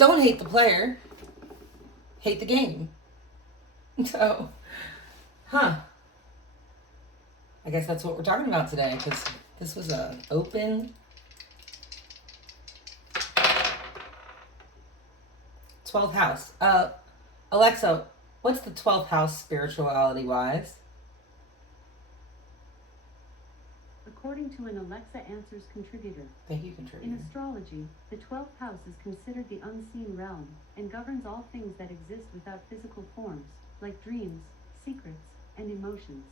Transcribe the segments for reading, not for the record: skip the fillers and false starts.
don't hate the player, hate the game. So, I guess that's what we're talking about today, because this was a open 12th house. Alexa, what's the 12th house spirituality wise? According to an Alexa Answers contributor, Thank you, contributor. in astrology, the 12th house is considered the unseen realm and governs all things that exist without physical forms, like dreams, secrets, and emotions.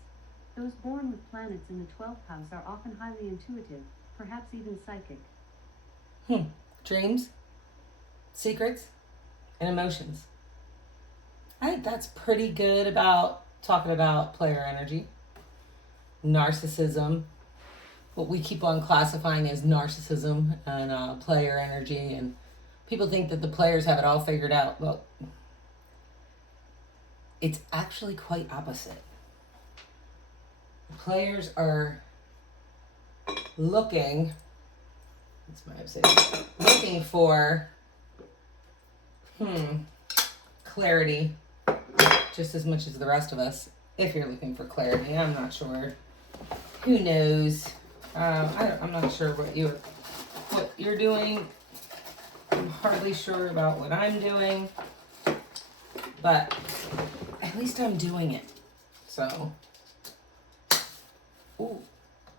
Those born with planets in the 12th house are often highly intuitive, perhaps even psychic. Dreams, secrets, and emotions. I think that's pretty good about talking about player energy. Narcissism, what we keep on classifying as narcissism and player energy, and people think that the players have it all figured out. Well, it's actually quite opposite. The players are looking, that's my obsession, looking for clarity just as much as the rest of us. If you're looking for clarity, I'm not sure. Who knows? I'm not sure what you're doing. I'm hardly sure about what I'm doing, but at least I'm doing it. So, ooh,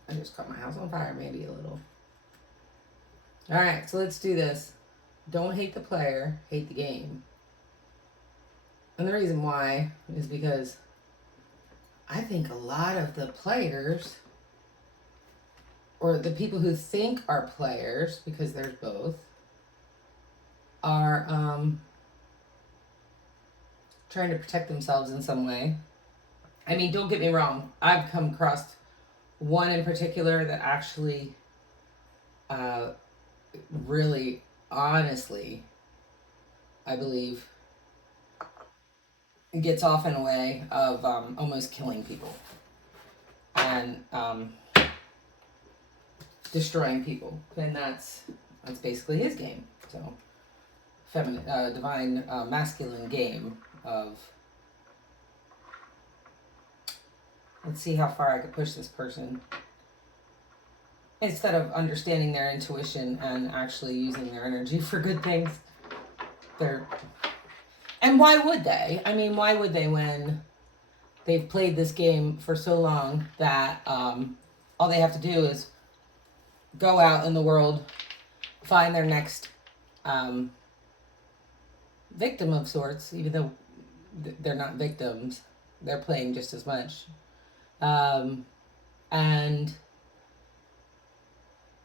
I just caught my house on fire, maybe a little. All right, so let's do this. Don't hate the player, hate the game. And the reason why is because I think a lot of the players, or the people who think are players, because there's both, are trying to protect themselves in some way. I mean, don't get me wrong. I've come across one in particular that actually really, honestly, I believe, gets off in a way of almost killing people and destroying people. And that's basically his game. So, feminine, divine, masculine game of, let's see how far I could push this person. Instead of understanding their intuition and actually using their energy for good things, and why would they? I mean, why would they when they've played this game for so long that all they have to do is go out in the world, find their next victim of sorts, even though they're not victims, they're playing just as much, and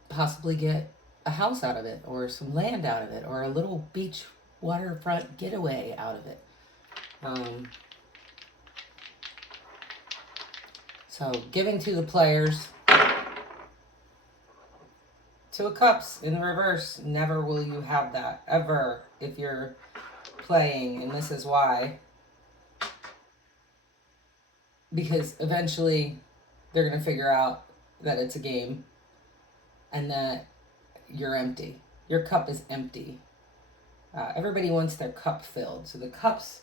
possibly get a house out of it, or some land out of it, or a little beach waterfront getaway out of it. So giving to the players, Two of Cups in the reverse, never will you have that, ever, if you're playing, and this is why. Because eventually they're going to figure out that it's a game and that you're empty. Your cup is empty. Everybody wants their cup filled. So the cups,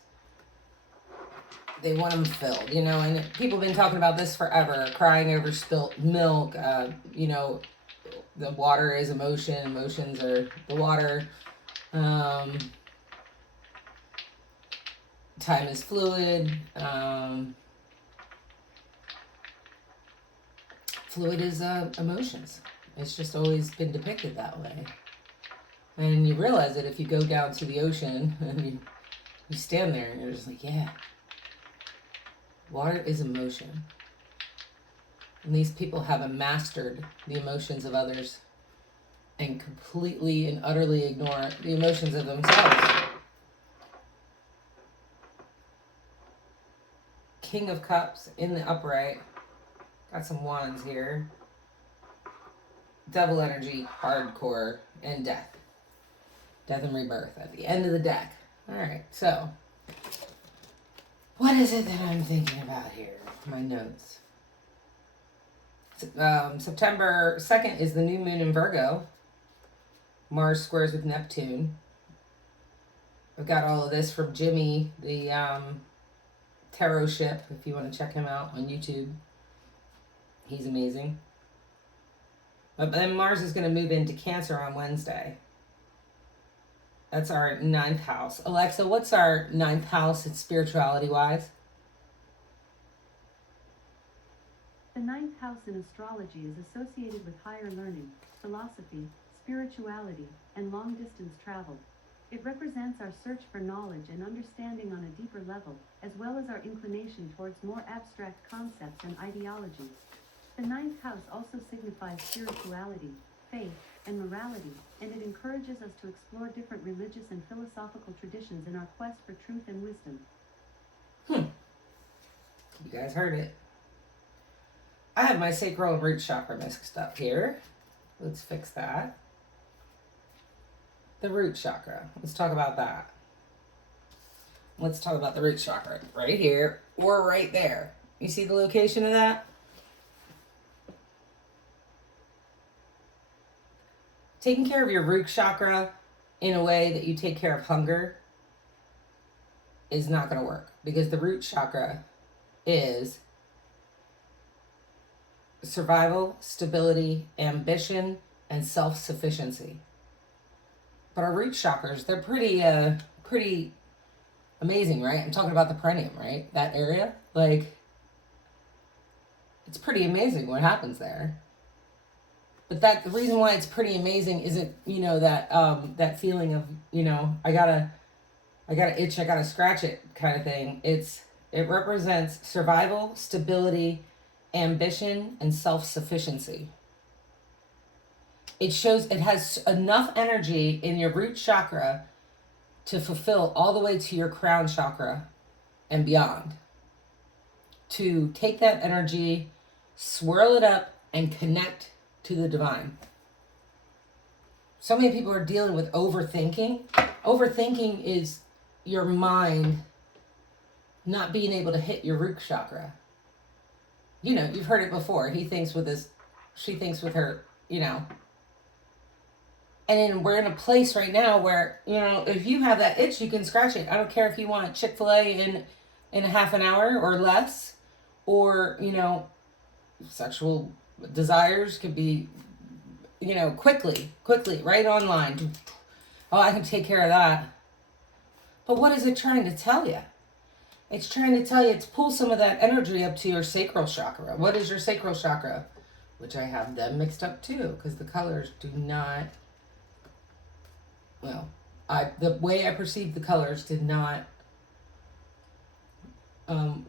they want them filled, you know, and people have been talking about this forever, crying over spilt milk, you know, the water is emotion, emotions are the water, time is fluid, fluid is emotions. It's just always been depicted that way. And you realize it if you go down to the ocean and you stand there and you're just like, yeah, water is emotion. And these people have mastered the emotions of others and completely and utterly ignore the emotions of themselves. King of Cups in the upright. Got some wands here. Devil energy, hardcore, and death. Death and rebirth at the end of the deck. Alright, so what is it that I'm thinking about here? My notes. September 2nd is the new moon in Virgo. Mars squares with Neptune. I've got all of this from Jimmy, the tarot ship, if you want to check him out on YouTube. He's amazing. But then Mars is going to move into Cancer on Wednesday. That's our 9th house. Alexa, what's our 9th house spirituality-wise? The 9th house in astrology is associated with higher learning, philosophy, spirituality, and long-distance travel. It represents our search for knowledge and understanding on a deeper level, as well as our inclination towards more abstract concepts and ideologies. The 9th house also signifies spirituality, faith, and morality, and it encourages us to explore different religious and philosophical traditions in our quest for truth and wisdom. You guys heard it. I have my sacral and root chakra mixed up here. Let's fix that. The root chakra. Let's talk about that. Let's talk about the root chakra right here or right there. You see the location of that? Taking care of your root chakra in a way that you take care of hunger is not going to work, because the root chakra is survival, stability, ambition, and self-sufficiency. But our root chakras, they're pretty amazing, right? I'm talking about the perineum, right? That area, like, it's pretty amazing what happens there. But the reason why it's pretty amazing isn't, that feeling of, I gotta itch, I gotta scratch it kind of thing. It represents survival, stability, ambition, and self-sufficiency. It shows it has enough energy in your root chakra to fulfill all the way to your crown chakra and beyond. To take that energy, swirl it up, and connect to the divine. So many people are dealing with overthinking. Overthinking is your mind not being able to hit your root chakra. You've heard it before. He thinks with his, she thinks with her, And then we're in a place right now where, if you have that itch, you can scratch it. I don't care if you want Chick-fil-A in a half an hour or less, or, sexual desires could be, quickly, right online. Oh, I can take care of that. But what is it trying to tell you? It's trying to tell you to pull some of that energy up to your sacral chakra. What is your sacral chakra? Which I have them mixed up too, because the colors do not, the way I perceived the colors did not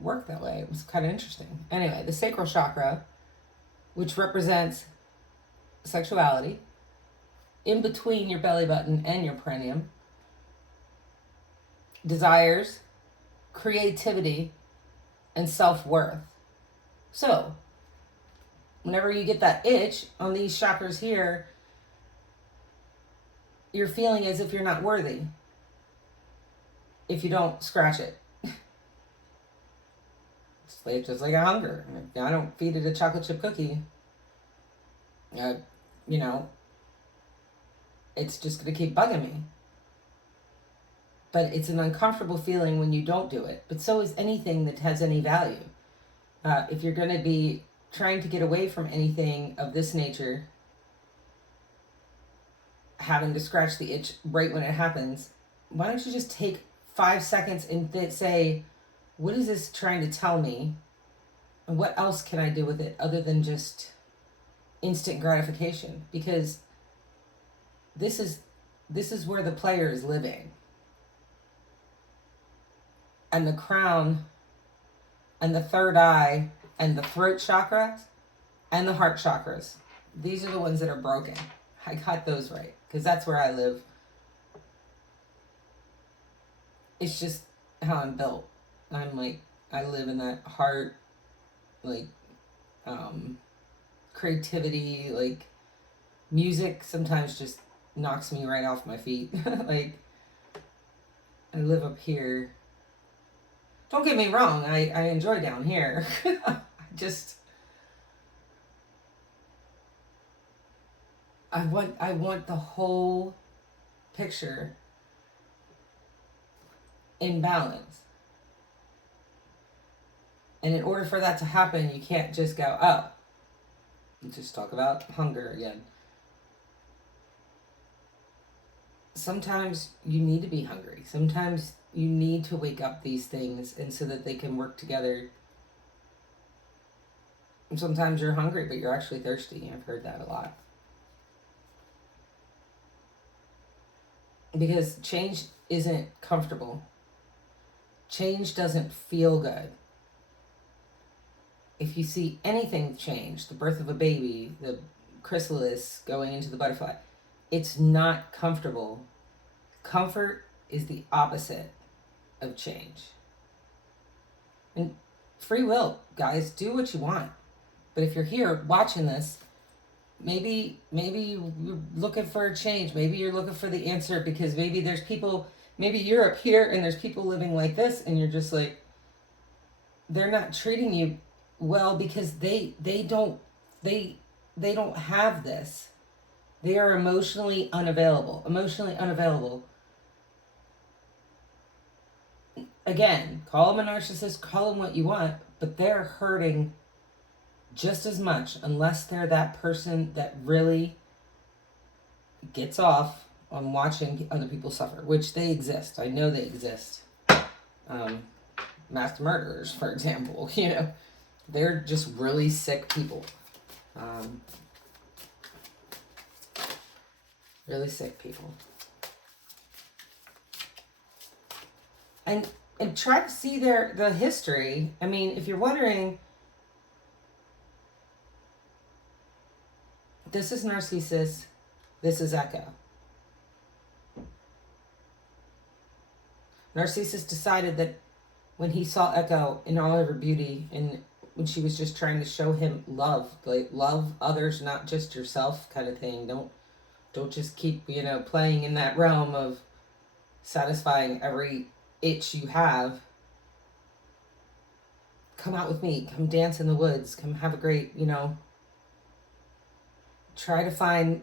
work that way. It was kind of interesting. Anyway, the sacral chakra, which represents sexuality, in between your belly button and your perineum, desires, creativity, and self-worth. So, whenever you get that itch on these chakras here, you're feeling as if you're not worthy if you don't scratch it. It's just like a hunger. I don't feed it a chocolate chip cookie. It's just going to keep bugging me. But it's an uncomfortable feeling when you don't do it. But so is anything that has any value. If you're going to be trying to get away from anything of this nature, having to scratch the itch right when it happens, why don't you just take 5 seconds and say, what is this trying to tell me? And what else can I do with it other than just instant gratification? Because this is where the player is living. And the crown and the third eye and the throat chakra and the heart chakras, these are the ones that are broken. I got those right, because that's where I live. It's just how I'm built. I live in that heart, creativity, music sometimes just knocks me right off my feet. I live up here. Don't get me wrong, I enjoy down here. I want the whole picture in balance. And in order for that to happen, you can't just go, oh, let's just talk about hunger again. Sometimes you need to be hungry. Sometimes you need to wake up these things and so that they can work together. And sometimes you're hungry, but you're actually thirsty. I've heard that a lot. Because change isn't comfortable. Change doesn't feel good. If you see anything change, the birth of a baby, the chrysalis going into the butterfly, it's not comfortable. Comfort is the opposite of change. And free will, guys, do what you want. But if you're here watching this, maybe you're looking for a change. Maybe you're looking for the answer because maybe there's people, maybe you're up here and there's people living like this and you're just like, they're not treating you well because they don't have this. They are emotionally unavailable. Again, call them a narcissist, call them what you want, but they're hurting just as much unless they're that person that really gets off on watching other people suffer, which they exist. I know they exist. Mass murderers, for example, they're just really sick people. Really sick people. And try to see the history. I mean, if you're wondering, this is Narcissus, this is Echo. Narcissus decided that when he saw Echo in all of her beauty and when she was just trying to show him love, like love others, not just yourself kind of thing. Don't just keep, playing in that realm of satisfying every itch you have. Come out with me, come dance in the woods, come have a great, try to find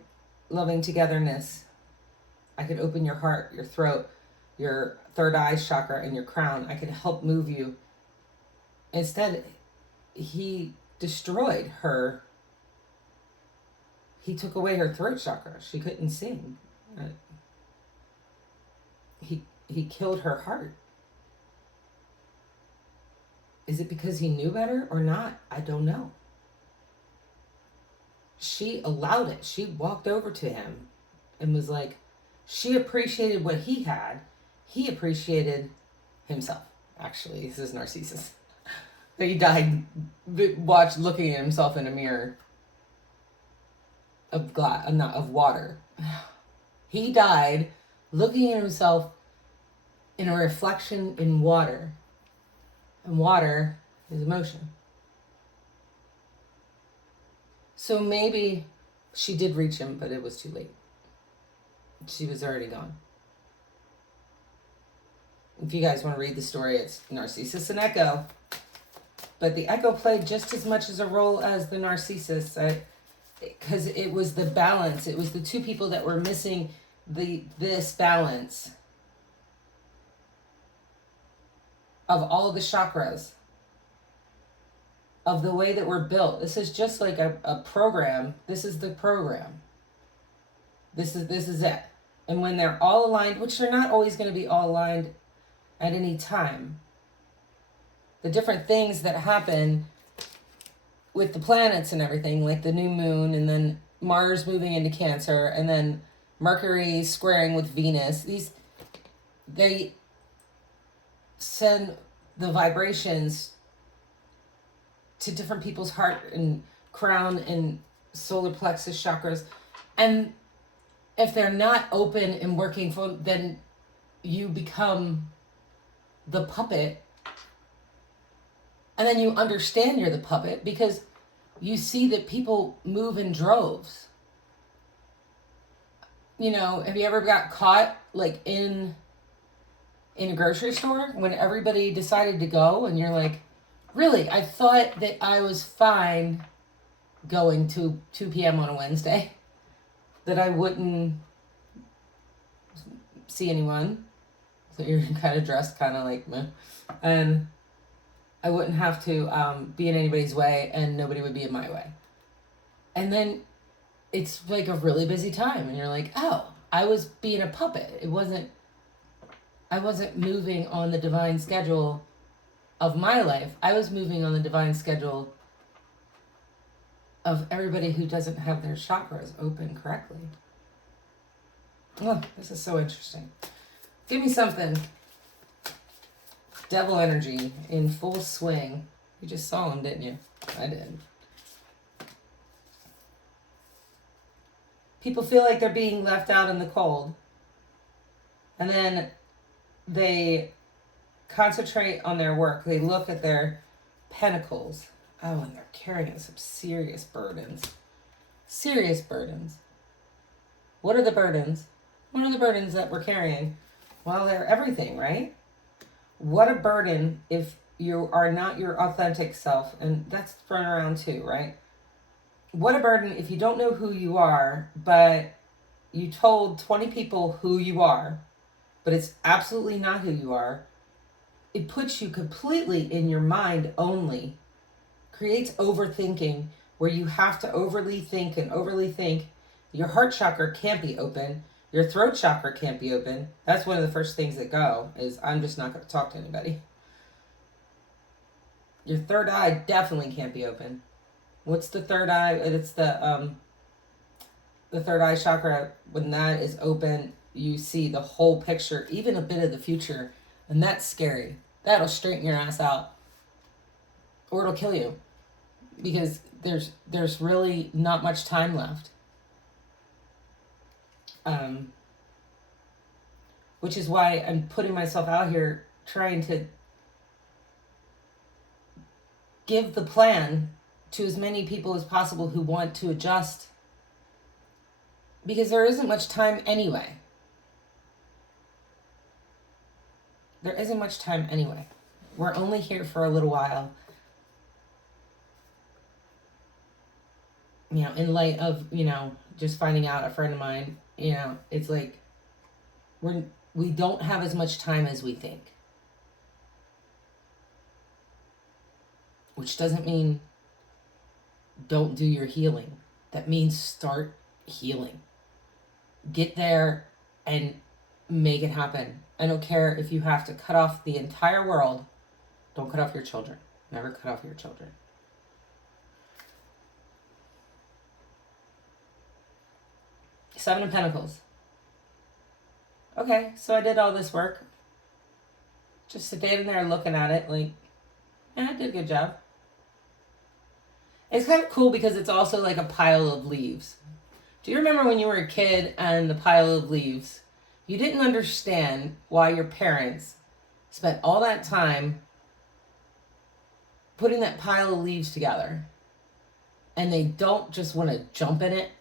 loving togetherness. I could open your heart, your throat, your third eye chakra, and your crown. I could help move you. Instead, he destroyed her. He took away her throat chakra. She couldn't sing. He killed her heart. Is it because he knew better or not? I don't know. She allowed it. She walked over to him and was like, she appreciated what he had. He appreciated himself. Actually, this is Narcissus. He died, watched looking at himself in a mirror of glass, not of water. He died looking at himself in a reflection in water. And water is emotion. So maybe she did reach him, but it was too late. She was already gone. If you guys want to read the story, it's Narcissus and Echo. But the Echo played just as much as a role as the Narcissus, because it was the balance. It was the two people that were missing this balance of all the chakras, of the way that we're built. This is just like a program. This is the program. This is it. And when they're all aligned, which they're not always going to be all aligned at any time, the different things that happen with the planets and everything, like the new moon and then Mars moving into Cancer and then Mercury squaring with Venus, they send the vibrations to different people's heart and crown and solar plexus chakras. And if they're not open and working for, then you become the puppet. And then you understand you're the puppet because you see that people move in droves. Have you ever got caught like in a grocery store when everybody decided to go and you're like, really? I thought that I was fine going to 2 p.m. on a Wednesday, that I wouldn't see anyone. So you're kind of dressed kind of like meh. And I wouldn't have to be in anybody's way, and nobody would be in my way. And then it's like a really busy time, and you're like, oh, I was being a puppet. I wasn't moving on the divine schedule of my life. I was moving on the divine schedule of everybody who doesn't have their chakras open correctly. Oh, this is so interesting. Give me something. Devil energy in full swing. You just saw him, didn't you? I did. People feel like they're being left out in the cold. And then they concentrate on their work. They look at their pentacles. Oh, and they're carrying some serious burdens. Serious burdens. What are the burdens? What are the burdens that we're carrying? Well, they're everything, right? What a burden if you are not your authentic self. And that's thrown around too, right? What a burden if you don't know who you are, but you told 20 people who you are, but it's absolutely not who you are. It puts you completely in your mind only. Creates overthinking where you have to overly think and overly think. Your heart chakra can't be open. Your throat chakra can't be open. That's one of the first things that go is I'm just not going to talk to anybody. Your third eye definitely can't be open. What's the third eye? It's the third eye chakra. When that is open, you see the whole picture, even a bit of the future, and that's scary. That'll straighten your ass out, or it'll kill you, because there's really not much time left. Which is why I'm putting myself out here trying to give the plan to as many people as possible who want to adjust, because there isn't much time anyway. There isn't much time anyway. We're only here for a little while. You know, in light of, just finding out, a friend of mine, it's like we don't have as much time as we think. Which doesn't mean don't do your healing. That means start healing. Get there and make it happen. I don't care if you have to cut off the entire world. Don't cut off your children. Never cut off your children. Seven of Pentacles. Okay, so I did all this work. Just standing there looking at it like, I did a good job. It's kind of cool because it's also like a pile of leaves. Do you remember when you were a kid and the pile of leaves? You didn't understand why your parents spent all that time putting that pile of leaves together. And they don't just want to jump in it.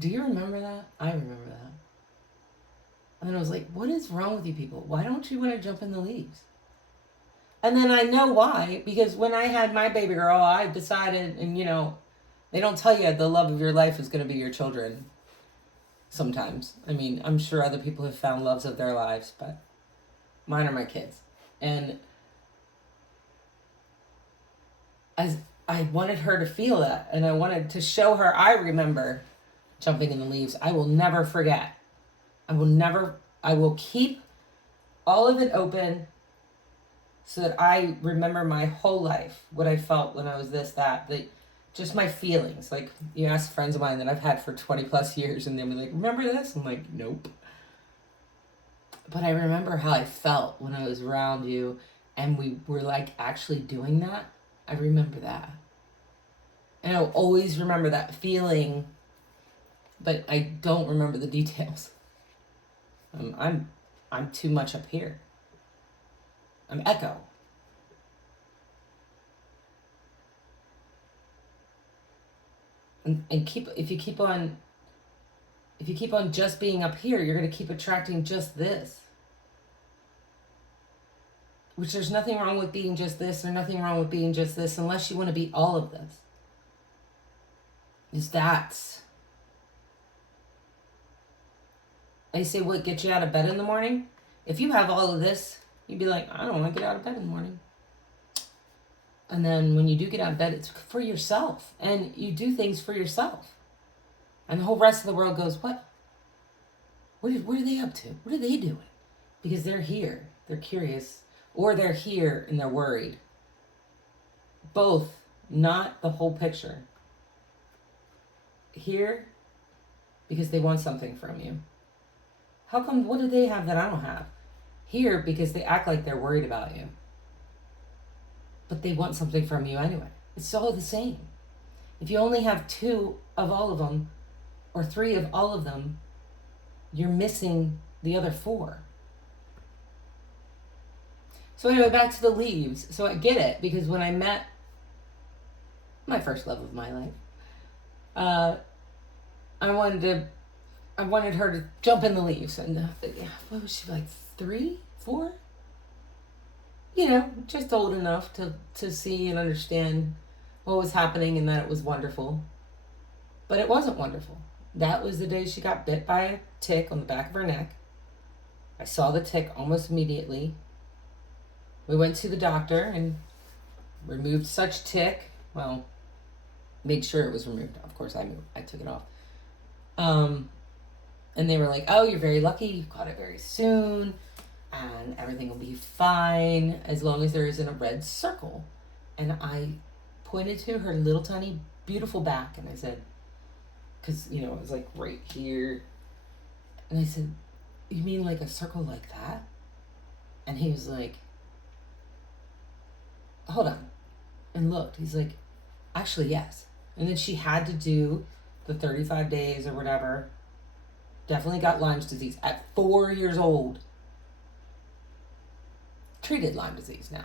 Do you remember that? I remember that. And I was like, what is wrong with you people? Why don't you want to jump in the leaves? And then I know why. Because when I had my baby girl, I decided, and they don't tell you the love of your life is going to be your children sometimes. I mean, I'm sure other people have found loves of their lives, but mine are my kids. And as I wanted her to feel that, and I wanted to show her, I remember jumping in the leaves. I will never forget. I will keep all of it open so that I remember my whole life, what I felt when I was this, that, just my feelings. Like, you ask friends of mine that I've had for 20 plus years and they'll be like, remember this? I'm like, nope. But I remember how I felt when I was around you and we were like actually doing that. I remember that. And I'll always remember that feeling, but I don't remember the details. I'm too much up here. I'm echo. And if you keep on just being up here, you're going to keep attracting just this. Which there's nothing wrong with being just this, or nothing wrong with being just this, unless you want to be all of this. That's They say, what gets you out of bed in the morning? If you have all of this, you'd be like, I don't want to get out of bed in the morning. And then when you do get out of bed, it's for yourself. And you do things for yourself. And the whole rest of the world goes, what? What are they up to? What are they doing? Because they're here. They're curious. Or they're here and they're worried. Both, not the whole picture. Here because they want something from you. How come, what do they have that I don't have? Here because they act like they're worried about you. But they want something from you anyway. It's all the same. If you only have 2 of all of them, or 3 of all of them, you're missing the other 4. So anyway, back to the leaves. So I get it, because when I met my first love of my life, I wanted her to jump in the leaves. And what was she, like 3, 4? You know, just old enough to see and understand what was happening and that it was wonderful. But it wasn't wonderful. That was the day she got bit by a tick on the back of her neck. I saw the tick almost immediately. We went to the doctor and removed such tick. Well, made sure it was removed. Of course, I took it off. And they were like, oh, you're very lucky. You caught it very soon. And everything will be fine as long as there isn't a red circle. And I pointed to her little tiny beautiful back and I said, because, you know, it was like right here. And I said, you mean like a circle like that? And he was like, hold on. And looked. He's like, actually, yes. And then she had to do the 35 days or whatever. Definitely got Lyme's disease at 4 years old. Treated Lyme disease now.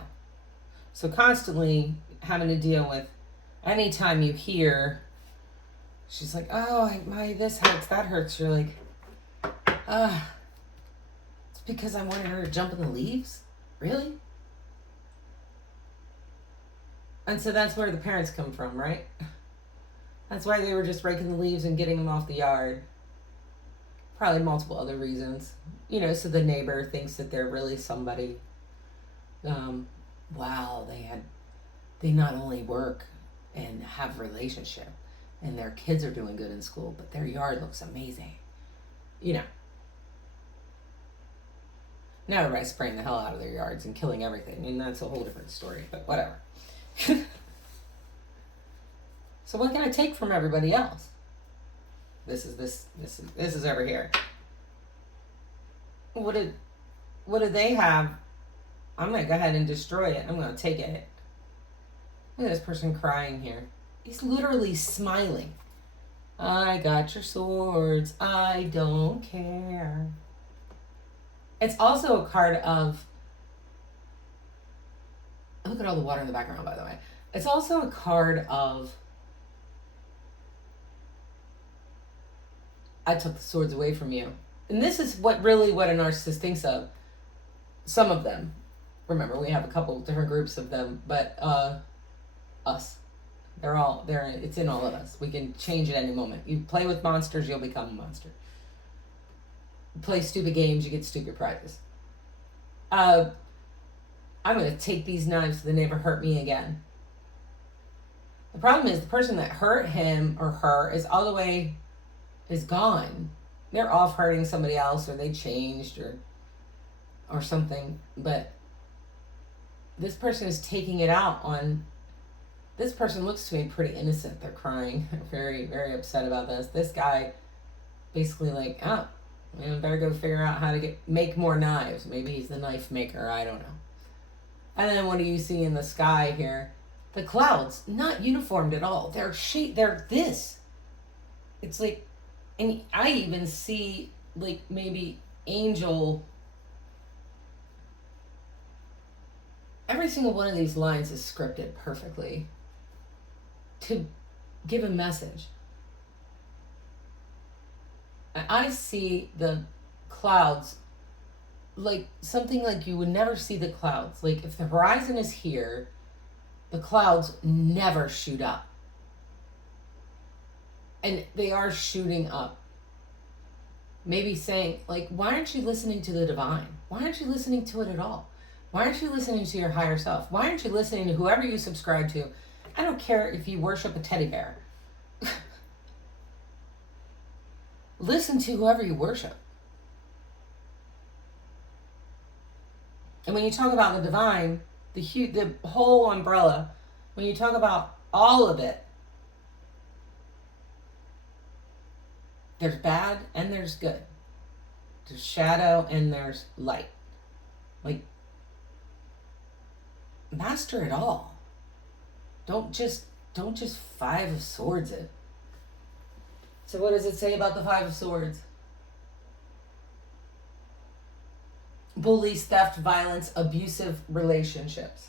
So constantly having to deal with anytime you hear, she's like, oh, my, this hurts, that hurts. You're like, it's because I wanted her to jump in the leaves? Really? And so that's where the parents come from, right? That's why they were just raking the leaves and getting them off the yard. Probably multiple other reasons. You know, so the neighbor thinks that they're really somebody. Wow, they not only work and have a relationship and their kids are doing good in school, but their yard looks amazing. You know. Now everybody's spraying the hell out of their yards and killing everything, and that's a whole different story, but whatever. So what can I take from everybody else? This is over here. What do they have? I'm gonna go ahead and destroy it. I'm gonna take it. Look at this person crying here. He's literally smiling. I got your swords. I don't care. It's also a card of, look at all the water in the background, by the way. It's also a card of, I took the swords away from you. And this is what a narcissist thinks of. Some of them. Remember, we have a couple different groups of them, but us. It's in all of us. We can change at any moment. You play with monsters, you'll become a monster. You play stupid games, you get stupid prizes. I'm going to take these knives so they never hurt me again. The problem is the person that hurt him or her is gone. They're off hurting somebody else, or they changed or something. But this person is taking it out on, this person looks to me pretty innocent. They're crying, very, very upset about this. This guy basically like, better go figure out how to make more knives. Maybe he's the knife maker, I don't know. And then what do you see in the sky here? The clouds, not uniformed at all. They're this. It's like, and I even see like maybe angel. Every single one of these lines is scripted perfectly to give a message. I see the clouds like something like you would never see the clouds. Like if the horizon is here, the clouds never shoot up. And they are shooting up. maybe saying, like, why aren't you listening to the divine? Why aren't you listening to it at all? Why aren't you listening to your higher self? Why aren't you listening to whoever you subscribe to? I don't care if you worship a teddy bear. Listen to whoever you worship. And when you talk about the divine, the whole umbrella, when you talk about all of it, there's bad and there's good. There's shadow and there's light. Like, master it all. Don't just Five of Swords it. So what does it say about the Five of Swords? Bullies, theft, violence, abusive relationships.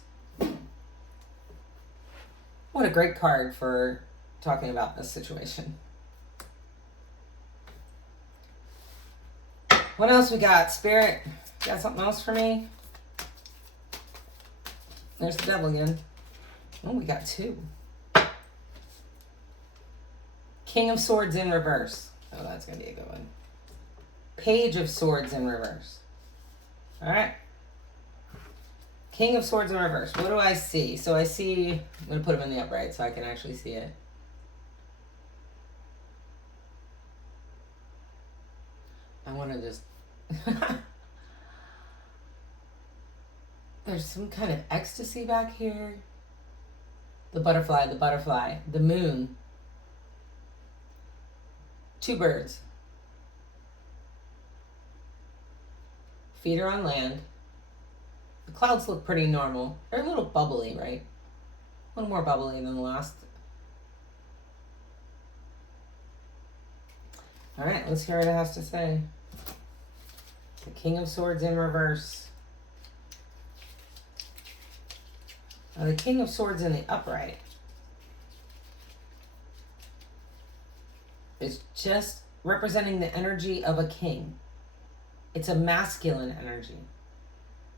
What a great card for talking about this situation. What else we got? Spirit, got something else for me? There's the devil again. Oh, we got two. King of Swords in reverse. Oh, that's going to be a good one. Page of Swords in reverse. All right. King of Swords in reverse. What do I see? So I see, I'm going to put them in the upright so I can actually see it. I want to just... There's some kind of ecstasy back here. The butterfly, the moon. Two birds. Feet are on land. The clouds look pretty normal. They're a little bubbly, right? A little more bubbly than the last. All right, let's hear what it has to say. The King of Swords in reverse. Now, the King of Swords in the upright is just representing the energy of a king. It's a masculine energy.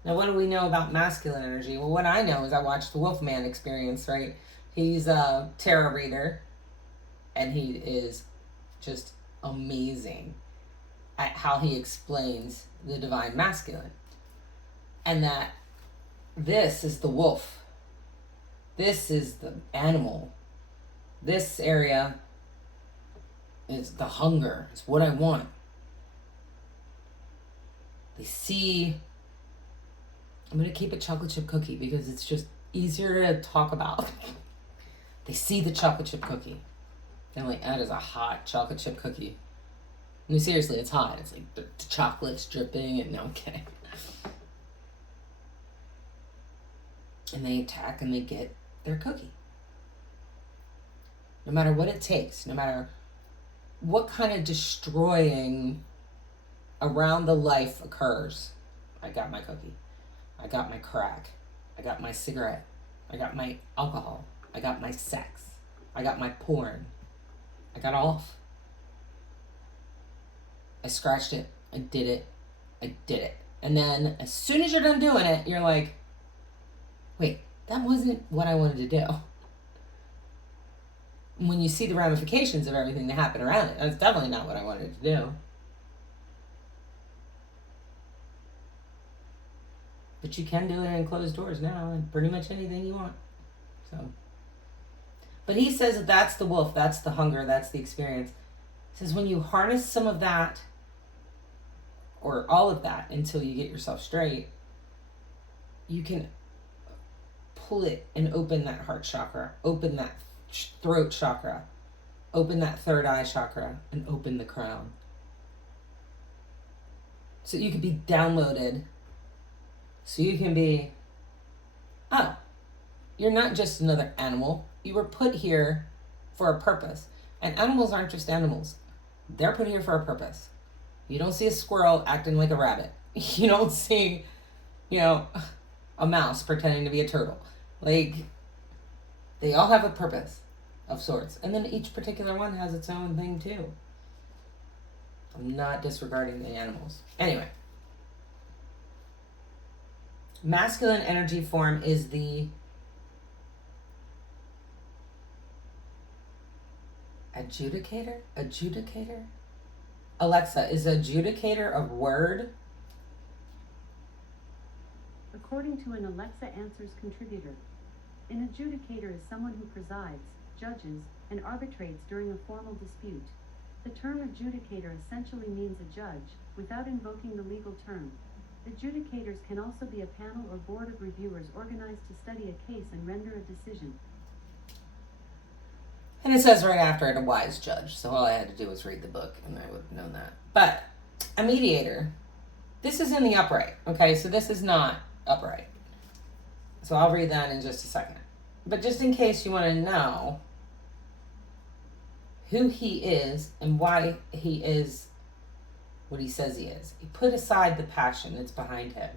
Now, what do we know about masculine energy? Well, what I know is I watched the Wolfman Experience, right? He's a tarot reader, and he is just amazing at how he explains the divine masculine. And that this is the wolf. This is the animal. This area is the hunger. It's what I want. They see... I'm going to keep it chocolate chip cookie because it's just easier to talk about. They see the chocolate chip cookie. They're like, that is a hot chocolate chip cookie. No, seriously, it's hot. It's like the chocolate's dripping and no, I'm kidding. And they attack and they get their cookie. No matter what it takes, no matter what kind of destroying around the life occurs, I got my cookie. I got my crack. I got my cigarette. I got my alcohol. I got my sex. I got my porn. I got off. I scratched it. I did it. I did it. And then as soon as you're done doing it, you're like, wait, that wasn't what I wanted to do. When you see the ramifications of everything that happened around it, that's definitely not what I wanted to do. But you can do it in closed doors now, and pretty much anything you want. So, but he says that that's the wolf, that's the hunger, that's the experience. He says when you harness some of that, or all of that, until you get yourself straight, you can pull it and open that heart chakra, open that throat chakra, open that third eye chakra, and open the crown. So you could be downloaded. So you can be, oh, you're not just another animal. You were put here for a purpose. And animals aren't just animals. They're put here for a purpose. You don't see a squirrel acting like a rabbit. You don't see, a mouse pretending to be a turtle. Like, they all have a purpose of sorts. And then each particular one has its own thing too. I'm not disregarding the animals. Anyway. Masculine energy form is the adjudicator? Alexa, is adjudicator a word? According to an Alexa Answers contributor, an adjudicator is someone who presides, judges, and arbitrates during a formal dispute. The term adjudicator essentially means a judge, without invoking the legal term. Adjudicators can also be a panel or board of reviewers organized to study a case and render a decision. And it says right after it, a wise judge. So all I had to do was read the book, and I would have known that. But a mediator, this is in the upright, okay? So this is not upright. So I'll read that in just a second. But just in case you want to know who he is and why he is what he says he is. He put aside the passion that's behind him.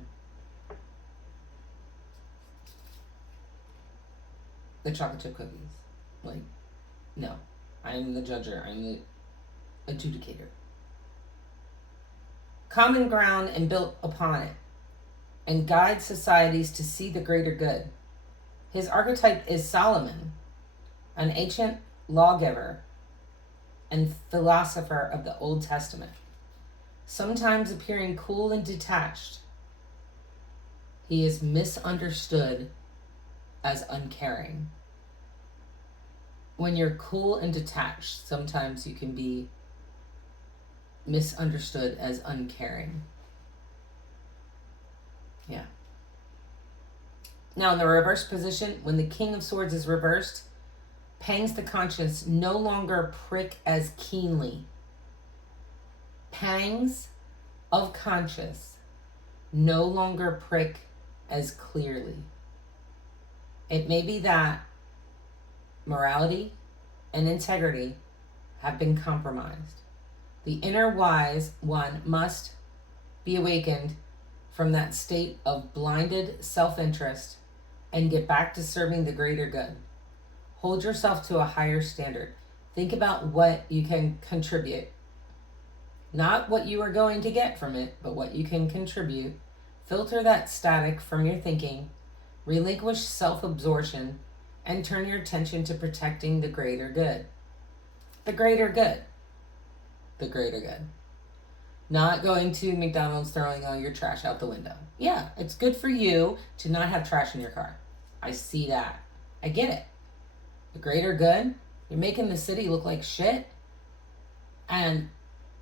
The chocolate chip cookies. Like, no. I'm the judger. I'm the adjudicator. Common ground and built upon it, and guide societies to see the greater good. His archetype is Solomon, an ancient lawgiver and philosopher of the Old Testament. Sometimes appearing cool and detached, he is misunderstood as uncaring. When you're cool and detached, sometimes you can be misunderstood as uncaring. Yeah. Now in the reverse position, when the King of Swords is reversed, pangs the conscience no longer prick as keenly. Pangs of conscience no longer prick as clearly. It may be that morality and integrity have been compromised. The inner wise one must be awakened from that state of blinded self-interest and get back to serving the greater good. Hold yourself to a higher standard. Think about what you can contribute. Not what you are going to get from it, but what you can contribute. Filter that static from your thinking. Relinquish self-absorption and turn your attention to protecting the greater good. The greater good. The greater good. Not going to McDonald's throwing all your trash out the window. Yeah, it's good for you to not have trash in your car. I see that. I get it. The greater good. You're making the city look like shit. And,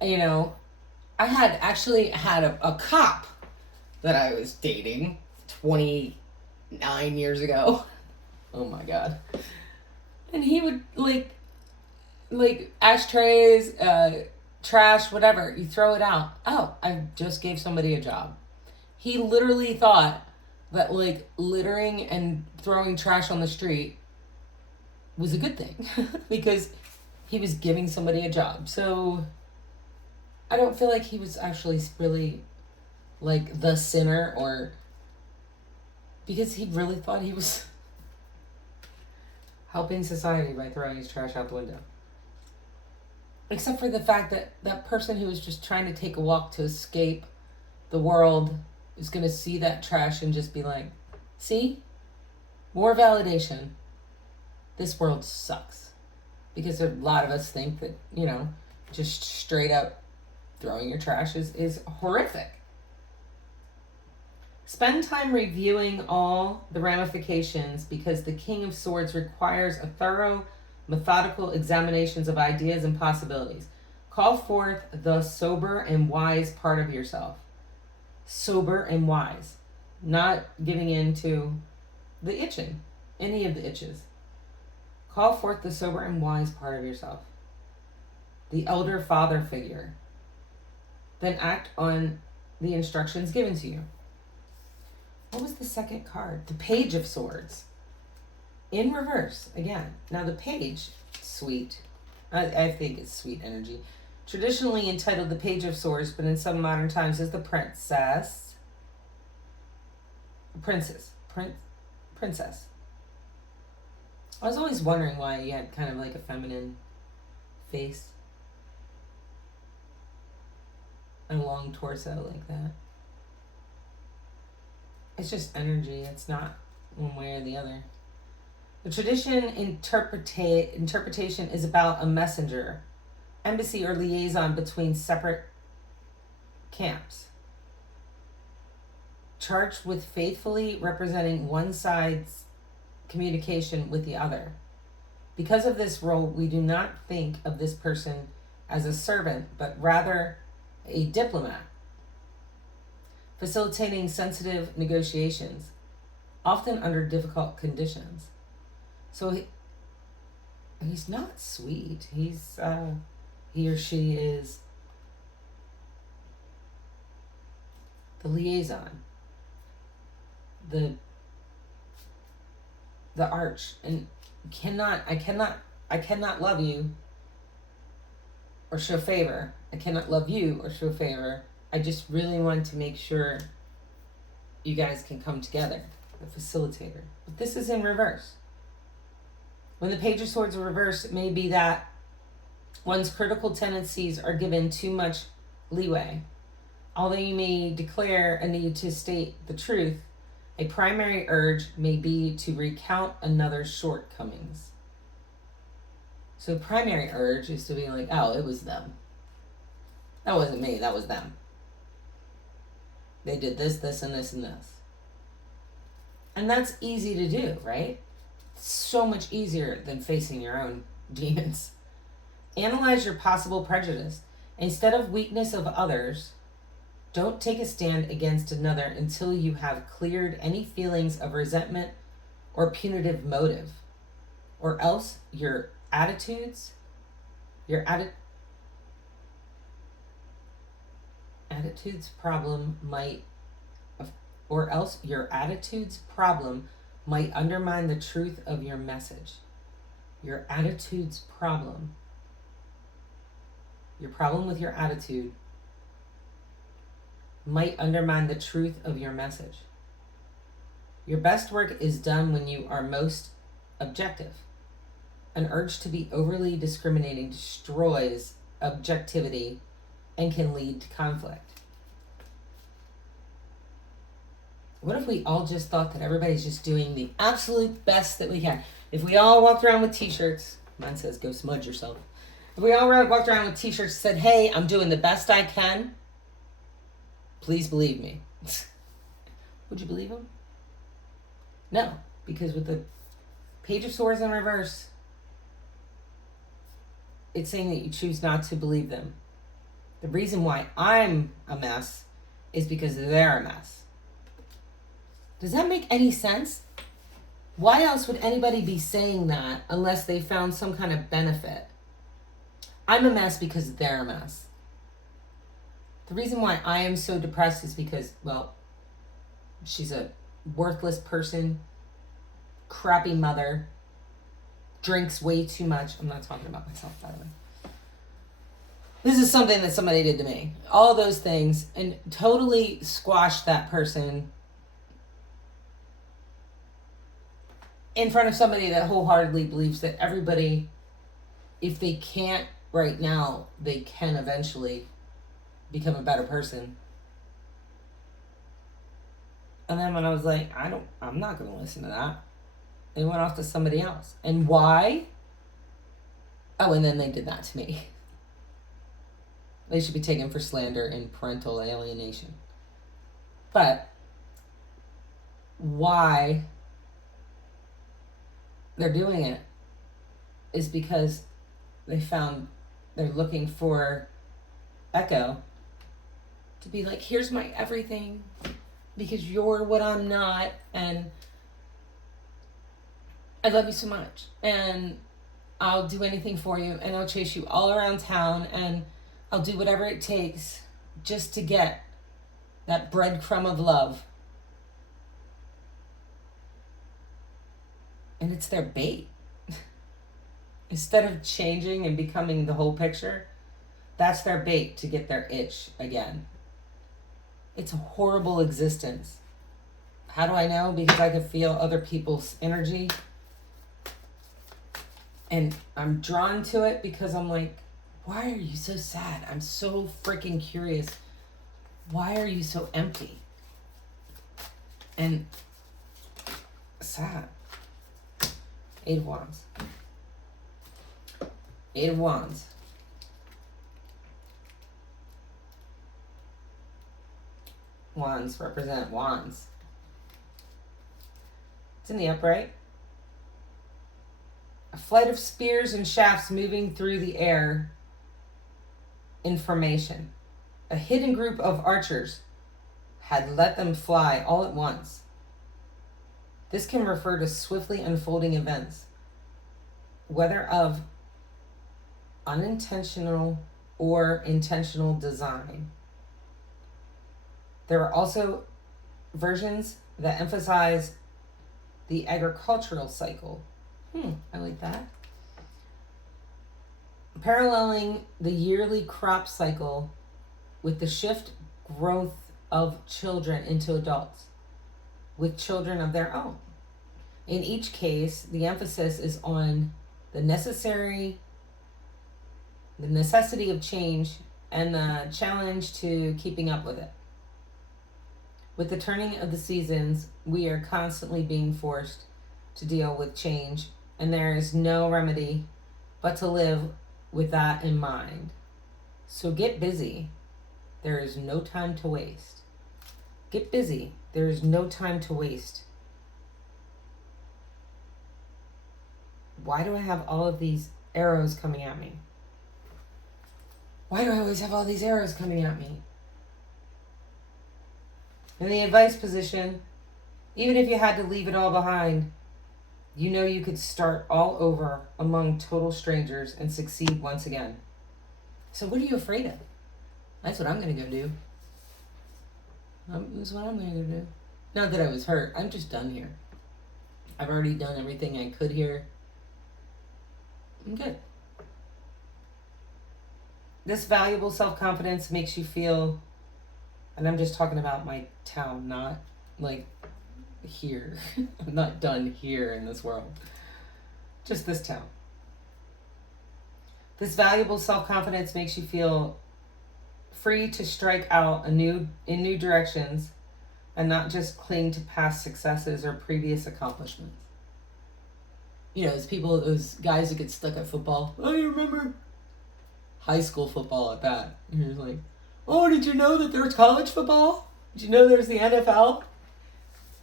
you know, I had a cop that I was dating 29 years ago. Oh my God. And he would like ashtrays, trash, whatever, you throw it out. Oh, I just gave somebody a job. He literally thought that like littering and throwing trash on the street was a good thing because he was giving somebody a job. So I don't feel like he was actually really like the sinner, or because he really thought he was helping society by throwing his trash out the window. Except for the fact that that person who was just trying to take a walk to escape the world is going to see that trash and just be like, see? More validation. This world sucks. Because a lot of us think that, you know, just straight up throwing your trash is horrific. Spend time reviewing all the ramifications because the King of Swords requires a thorough, methodical examinations of ideas and possibilities. Call forth the sober and wise part of yourself. Sober and wise. Not giving in to the itching, any of the itches. Call forth the sober and wise part of yourself. The elder father figure. Then act on the instructions given to you. What was the second card? The Page of Swords. In reverse, again. Now the page, sweet. I think it's sweet energy. Traditionally entitled the Page of Swords, but in some modern times is the Princess. Princess. I was always wondering why you had kind of like a feminine face. And a long torso like that. It's just energy. It's not one way or the other. The tradition interpretation is about a messenger embassy or liaison between separate camps, charged with faithfully representing one side's communication with the other. Because of this role, we do not think of this person as a servant, but rather a diplomat, facilitating sensitive negotiations, often under difficult conditions. So he's not sweet. He or she is the liaison, the arch, and I cannot love you or show favor. I cannot love you or show favor. I just really want to make sure you guys can come together. The facilitator. But this is in reverse. When the Page of Swords are reversed, it may be that one's critical tendencies are given too much leeway. Although you may declare a need to state the truth, a primary urge may be to recount another's shortcomings. So the primary urge is to be like, oh, it was them. That wasn't me, that was them. They did this, this, and this, and this. And that's easy to do, right? So much easier than facing your own demons. Analyze your possible prejudice. Instead of weakness of others, don't take a stand against another until you have cleared any feelings of resentment or punitive motive. Or else your attitudes problem might undermine the truth of your message. Your problem with your attitude might undermine the truth of your message. Your best work is done when you are most objective. An urge to be overly discriminating destroys objectivity and can lead to conflict. What if we all just thought that everybody's just doing the absolute best that we can? If we all walked around with t-shirts, mine says go smudge yourself. If we all walked around with t-shirts that said, hey, I'm doing the best I can, please believe me. Would you believe them? No, because with the Page of Swords in reverse, it's saying that you choose not to believe them. The reason why I'm a mess is because they're a mess. Does that make any sense? Why else would anybody be saying that unless they found some kind of benefit? I'm a mess because they're a mess. The reason why I am so depressed is because, well, she's a worthless person, crappy mother, drinks way too much. I'm not talking about myself, by the way. This is something that somebody did to me. All those things, and totally squashed that person in front of somebody that wholeheartedly believes that everybody, if they can't right now, they can eventually become a better person. And then when I was like, I'm not going to listen to that, they went off to somebody else. And why? Oh, and then they did that to me. They should be taken for slander and parental alienation. But why they're doing it is because they're looking for Echo to be like, here's my everything because you're what I'm not, and I love you so much, and I'll do anything for you, and I'll chase you all around town, and I'll do whatever it takes just to get that breadcrumb of love. And it's their bait. Instead of changing and becoming the whole picture, that's their bait to get their itch again. It's a horrible existence. How do I know? Because I can feel other people's energy. And I'm drawn to it because I'm like, why are you so sad? I'm so freaking curious. Why are you so empty? And sad. Eight of Wands. Eight of Wands. wands represent wands. It's in the upright. A flight of spears and shafts moving through the air. Information. A hidden group of archers had let them fly all at once. This can refer to swiftly unfolding events, whether of unintentional or intentional design. There are also versions that emphasize the agricultural cycle. I like that. Paralleling the yearly crop cycle with the shift growth of children into adults with children of their own. In each case, the emphasis is on the necessity of change and the challenge to keeping up with it. With the turning of the seasons, we are constantly being forced to deal with change, and there is no remedy but to live with that in mind. So get busy. There is no time to waste. Get busy. There is no time to waste. Why do I have all of these arrows coming at me? Why do I always have all these arrows coming at me? In the advice position, even if you had to leave it all behind, you know you could start all over among total strangers and succeed once again. So what are you afraid of? That's what I'm going to go do. That's what I'm going to go do. Not that I was hurt. I'm just done here. I've already done everything I could here. I'm good. This valuable self-confidence makes you feel, and I'm just talking about my town, not like here. I'm not done here in this world. Just this town. This valuable self-confidence makes you feel free to strike out in new directions and not just cling to past successes or previous accomplishments. You know, those guys that get stuck at football. I remember high school football at that. And you're like, oh, did you know that there's college football? Did you know there's the NFL?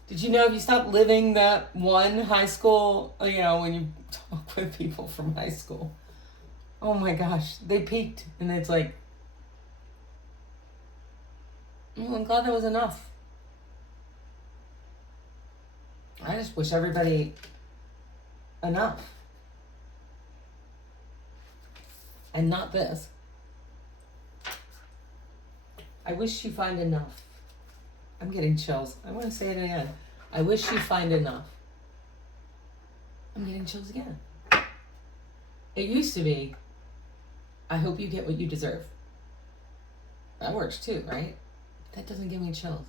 Did you know if you stop living that one high school, when you talk with people from high school, oh my gosh, they peaked. And it's like, I'm glad that was enough. I just wish everybody enough. And not this. I wish you find enough. I'm getting chills. I want to say it again. I wish you find enough. I'm getting chills again. It used to be, I hope you get what you deserve. That works too, right? That doesn't give me chills.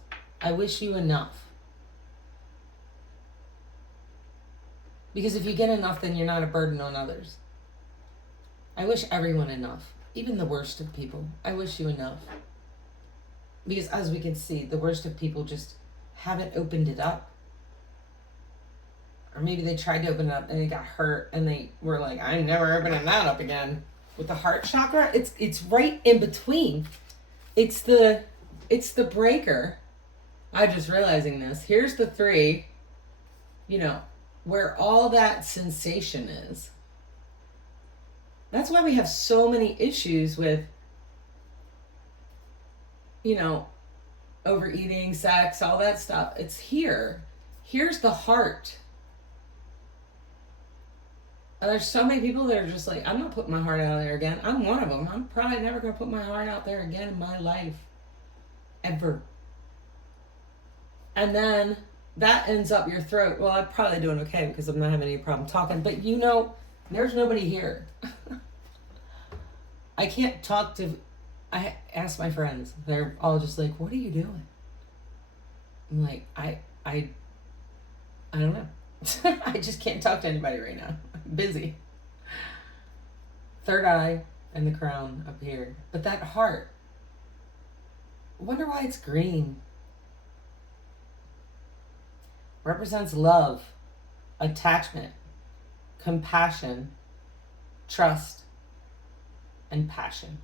I wish you enough. Because if you get enough, then you're not a burden on others. I wish everyone enough. Even the worst of people. I wish you enough. Because as we can see, the worst of people just haven't opened it up. Or maybe they tried to open it up and they got hurt and they were like, I'm never opening that up again. With the heart chakra, it's right in between. It's the breaker. I'm just realizing this. Here's the 3, where all that sensation is. That's why we have so many issues with, overeating, sex, all that stuff. It's here. Here's the heart. And there's so many people that are just like, I'm not putting my heart out there again. I'm one of them. I'm probably never going to put my heart out there again in my life. Ever. And then that ends up your throat. Well, I'm probably doing okay because I'm not having any problem talking. But there's nobody here. I can't talk to... I ask my friends. They're all just like, what are you doing? I'm like, I don't know. I just can't talk to anybody right now. I'm busy. Third eye and the crown up here. But that heart, I wonder why it's green. Represents love, attachment, compassion, trust, and passion.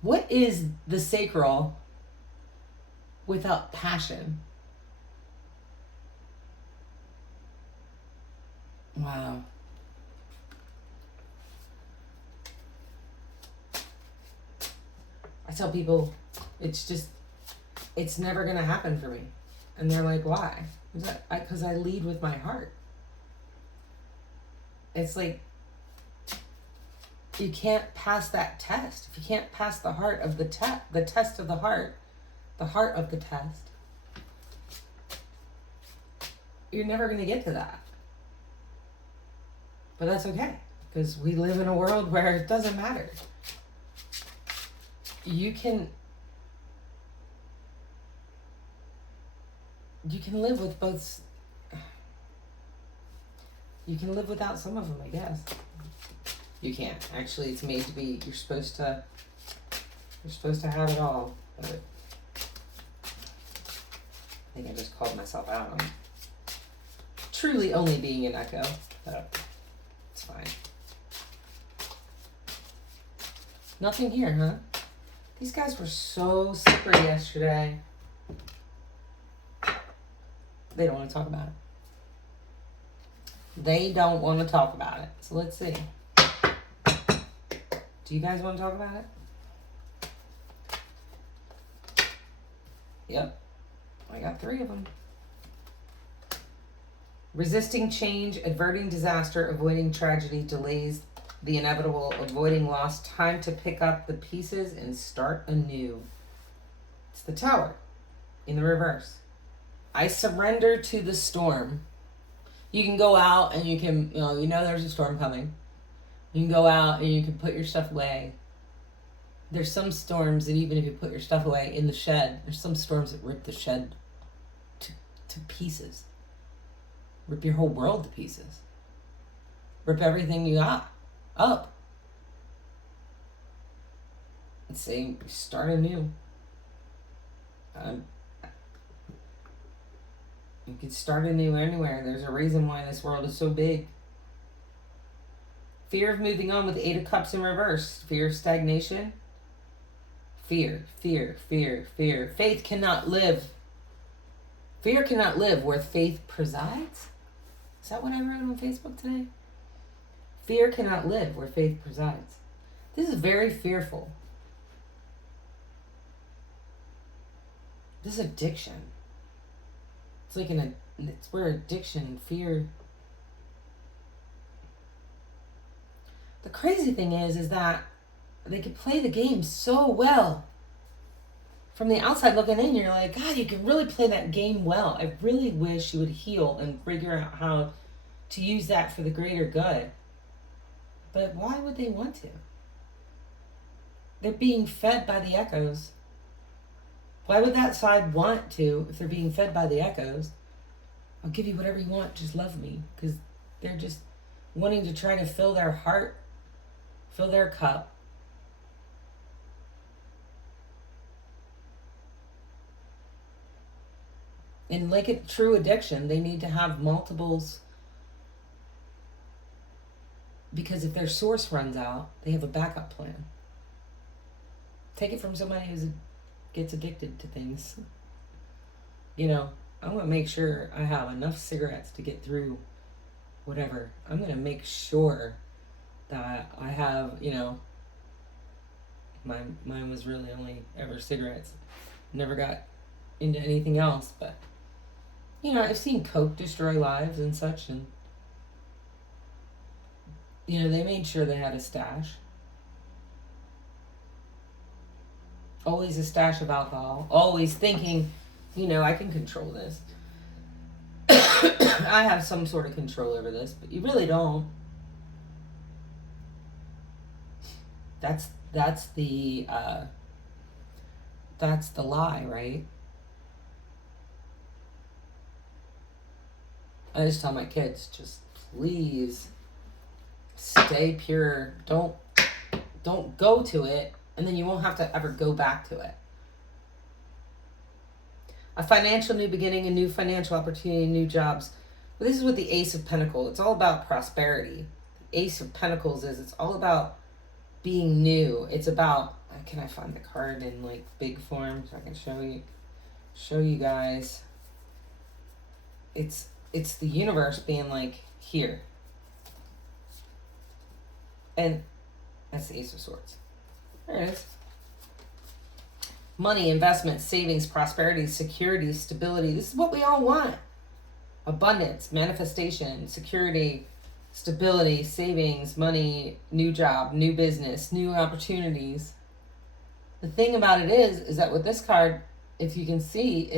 What is the sacral without passion? Wow. I tell people it's never going to happen for me. And they're like, why? Because I lead with my heart. It's like, you can't pass that test. If you can't pass the heart of the test of the heart of the test, you're never going to get to that. But that's okay, because we live in a world where it doesn't matter. You can live with both. You can live without some of them, I guess. You can't. Actually, it's made to be, you're supposed to have it all. But I think I just called myself out on truly only being an echo. But it's fine. Nothing here, huh? These guys were so slippery yesterday. They don't want to talk about it. They don't want to talk about it. So let's see. Do you guys want to talk about it? Yep. I got 3 of them. Resisting change, averting disaster, avoiding tragedy, delays the inevitable, avoiding loss, time to pick up the pieces and start anew. It's the Tower in the reverse. I surrender to the storm. You can go out and you can, you know there's a storm coming. You can go out and you can put your stuff away. There's some storms that even if you put your stuff away in the shed, there's some storms that rip the shed to pieces. Rip your whole world to pieces. Rip everything you got up. And say, start anew. You can start anew anywhere. There's a reason why this world is so big. Fear of moving on with 8 of Cups in reverse. Fear of stagnation. Fear. Faith cannot live. Fear cannot live where faith presides. Is that what I wrote on Facebook today? Fear cannot live where faith presides. This is very fearful. This is addiction. It's like it's where addiction and fear. The crazy thing is that they could play the game so well. From the outside looking in, you're like, God, you can really play that game well. I really wish you would heal and figure out how to use that for the greater good. But why would they want to? They're being fed by the echoes. Why would that side want to if they're being fed by the echoes? I'll give you whatever you want, just love me. Because they're just wanting to try to fill their heart, fill their cup. And like a true addiction, they need to have multiples. Because if their source runs out, they have a backup plan. Take it from somebody who gets addicted to things. I want to make sure I have enough cigarettes to get through whatever. I'm going to make sure that I have, mine was really only ever cigarettes. Never got into anything else, but, I've seen Coke destroy lives and such, and, they made sure they had a stash. Always a stash of alcohol. Always thinking, I can control this. I have some sort of control over this, but you really don't. That's the lie, right? I just tell my kids, just please stay pure. Don't go to it, and then you won't have to ever go back to it. A financial new beginning, a new financial opportunity, new jobs. But this is with the Ace of Pentacles. It's all about prosperity. The Ace of Pentacles it's all about being new. It's about, can I find the card in like big form so I can show you guys? It's the universe being like, here. And that's the Ace of Swords. There it is. Money, investment, savings, prosperity, security, stability. This is what we all want. Abundance, manifestation, security, stability, savings, money, new job, new business, new opportunities. The thing about it is that with this card, if you can see,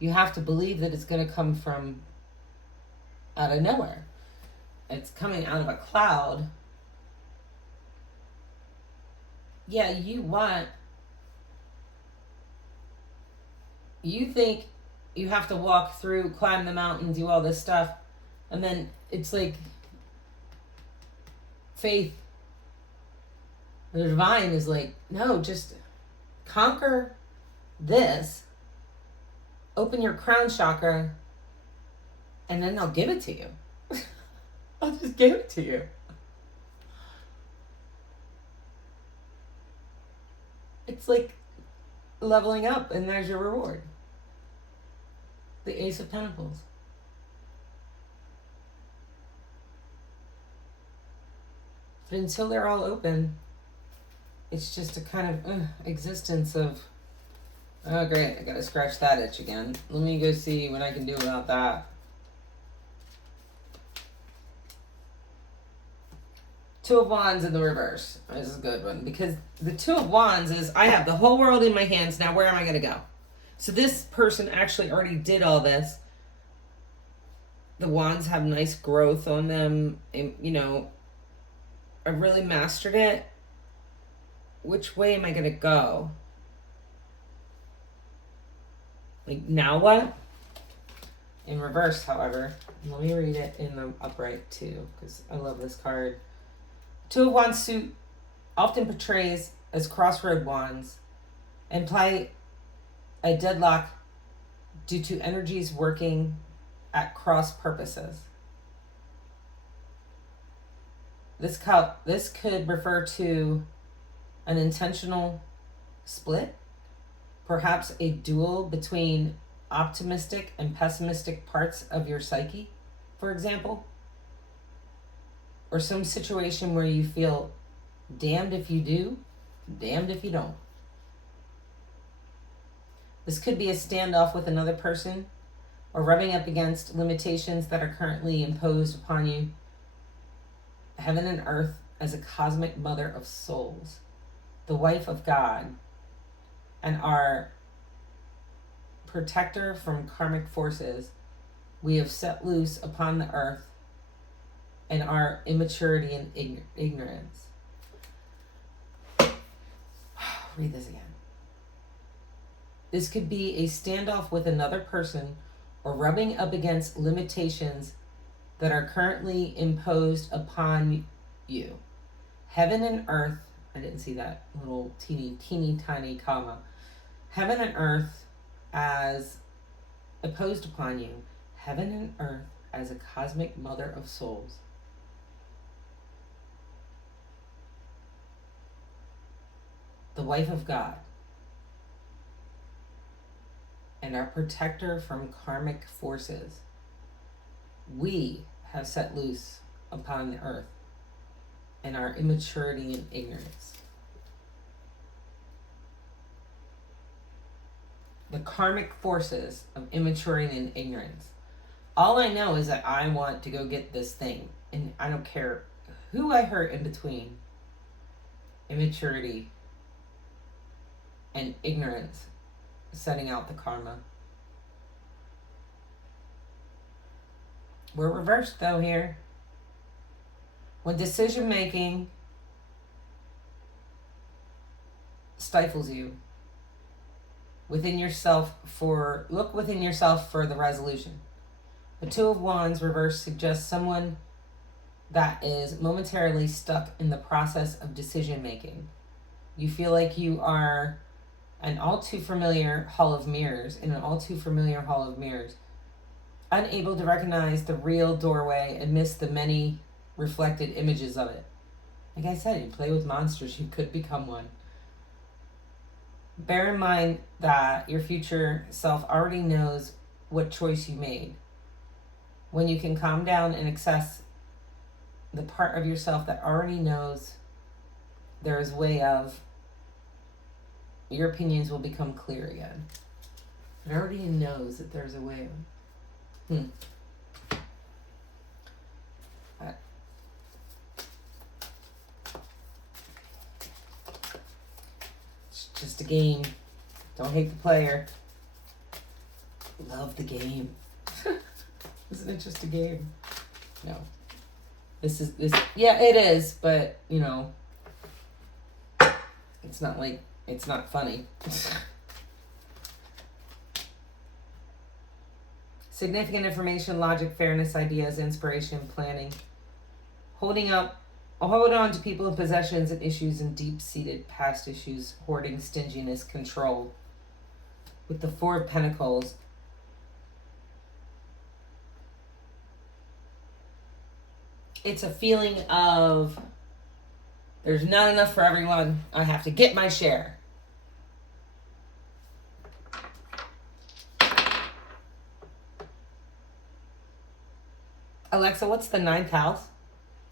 you have to believe that it's going to come from out of nowhere. It's coming out of a cloud. Yeah, you think you have to walk through, climb the mountain, do all this stuff, and then it's like faith. The divine is like, no, just conquer this, open your crown chakra, and then I'll give it to you. I'll just give it to you. It's like leveling up, and there's your reward. The Ace of Pentacles. But until they're all open, it's just a kind of existence of, oh great, I gotta scratch that itch again. Let me go see what I can do about that. Two of Wands in the reverse. This is a good one because the Two of Wands is, I have the whole world in my hands. Now where am I going to go? So this person actually already did all this. The Wands have nice growth on them. And, I really mastered it. Which way am I going to go? Like, now what? In reverse, however. Let me read it in the upright too because I love this card. Two of Wands suit often portrays as crossroad wands, imply a deadlock due to energies working at cross purposes. This could refer to an intentional split, perhaps a duel between optimistic and pessimistic parts of your psyche, for example. Or some situation where you feel damned if you do, damned if you don't. This could be a standoff with another person or rubbing up against limitations that are currently imposed upon you. Heaven and earth as a cosmic mother of souls, the wife of God, and our protector from karmic forces, we have set loose upon the earth and our immaturity and ignorance. Read this again. This could be a standoff with another person or rubbing up against limitations that are currently imposed upon you. Heaven and earth, I didn't see that little teeny tiny comma. Heaven and earth as opposed upon you. Heaven and earth as a cosmic mother of souls. The wife of God, and our protector from karmic forces, we have set loose upon the earth, and our immaturity and ignorance. The karmic forces of immaturity and ignorance. All I know is that I want to go get this thing, and I don't care who I hurt in between. Immaturity and ignorance, setting out the karma. We're reversed though here. When decision making stifles you within yourself, look within yourself for the resolution. The Two of Wands reverse suggests someone that is momentarily stuck in the process of decision making. You feel like you are in an all too familiar hall of mirrors, unable to recognize the real doorway amidst the many reflected images of it. Like I said, you play with monsters, you could become one. Bear in mind that your future self already knows what choice you made. When you can calm down and access the part of yourself that already knows, there is a way of, your opinions will become clear again. It already knows that there's a way of. It's just a game. Don't hate the player. Love the game. Isn't it just a game? No. This. Yeah, it is, but, you know, it's not like, it's not funny. Significant information, logic, fairness, ideas, inspiration, planning. Hold on to people and possessions and issues and deep-seated past issues, hoarding, stinginess, control. With the Four of Pentacles, it's a feeling of there's not enough for everyone. I have to get my share. Alexa, what's the 9th house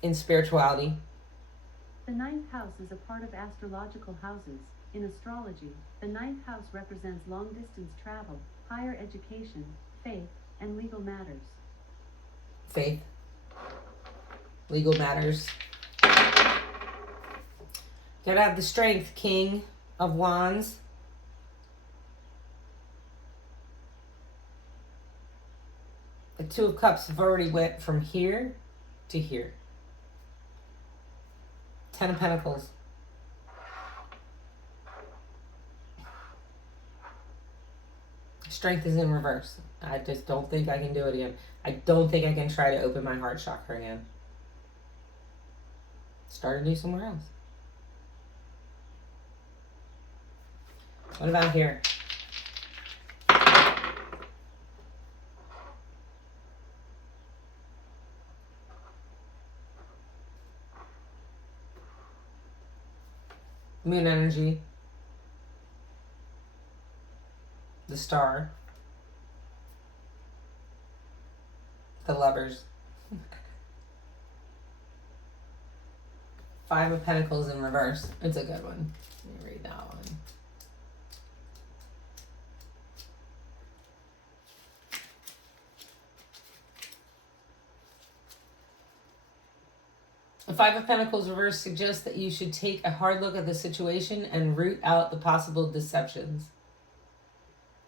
in spirituality? The 9th house is a part of astrological houses. In astrology, the 9th house represents long-distance travel, higher education, faith, and legal matters. Faith. Legal matters. Gotta have the strength, King of Wands. The Two of Cups have already went from here to here. 10 of Pentacles. Strength is in reverse. I just don't think I can do it again. I don't think I can try to open my heart chakra again. Start anew somewhere else. What about here? Moon energy. The Star. The Lovers. 5 of Pentacles in reverse. It's a good one. Let me read that one. The 5 of Pentacles reverse suggests that you should take a hard look at the situation and root out the possible deceptions.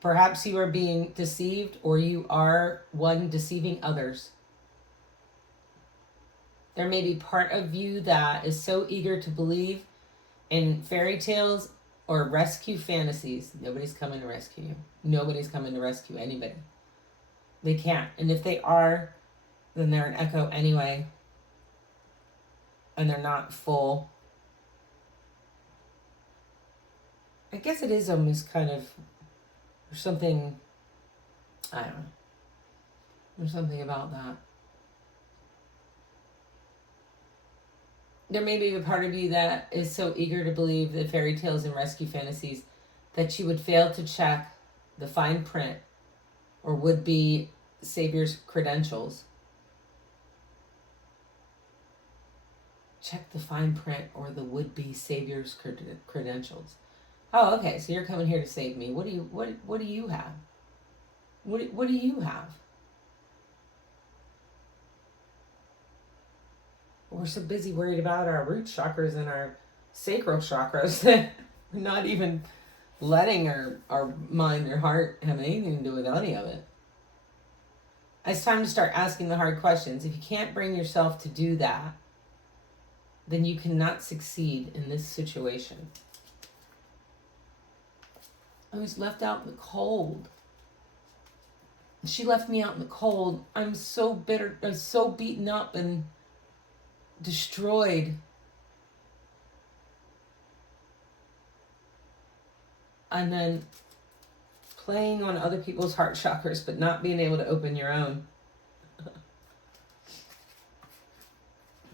Perhaps you are being deceived, or you are one deceiving others. There may be part of you that is so eager to believe in fairy tales or rescue fantasies. Nobody's coming to rescue you. Nobody's coming to rescue anybody. They can't. And if they are, then they're an echo anyway. And they're not full. I guess it is almost kind of, there's something, I don't know. There's something about that. There may be a part of you that is so eager to believe the fairy tales and rescue fantasies that you would fail to check the fine print or would-be savior's credentials. Check the fine print or the would-be savior's credentials. Oh, okay. So you're coming here to save me. What do you have? What do you have? We're so busy worried about our root chakras and our sacral chakras that we're not even letting our mind or heart have anything to do with any of it. It's time to start asking the hard questions. If you can't bring yourself to do that, then you cannot succeed in this situation. I was left out in the cold. She left me out in the cold. I'm so bitter. I'm so beaten up and destroyed. And then playing on other people's heart chakras, but not being able to open your own.